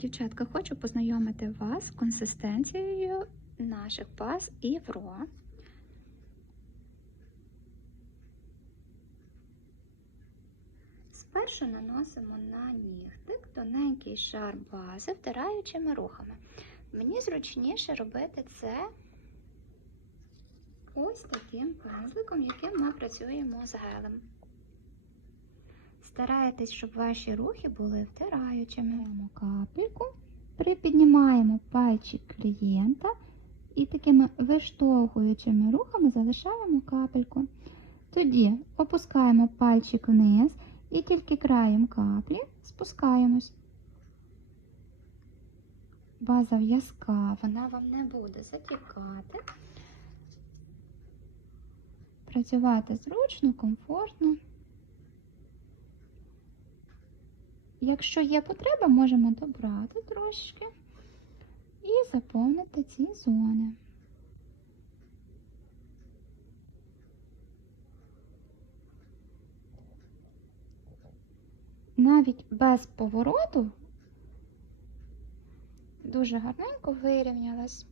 Дівчатка, хочу познайомити вас з консистенцією наших баз Івро. Спершу наносимо на нігтик тоненький шар бази втираючими рухами. Мені зручніше робити це ось таким пензликом, яким ми працюємо з гелем. Старайтесь, щоб ваші рухи були втираючими. Беремо капельку, припіднімаємо пальчик клієнта і такими виштовхуючими рухами залишаємо капельку. Тоді опускаємо пальчик вниз і тільки краєм каплі спускаємось. База в'язка, вона вам не буде затікати. Працювати зручно, комфортно. Якщо є потреба, можемо добрати трошки і заповнити ці зони. Навіть без повороту дуже гарненько вирівнялась.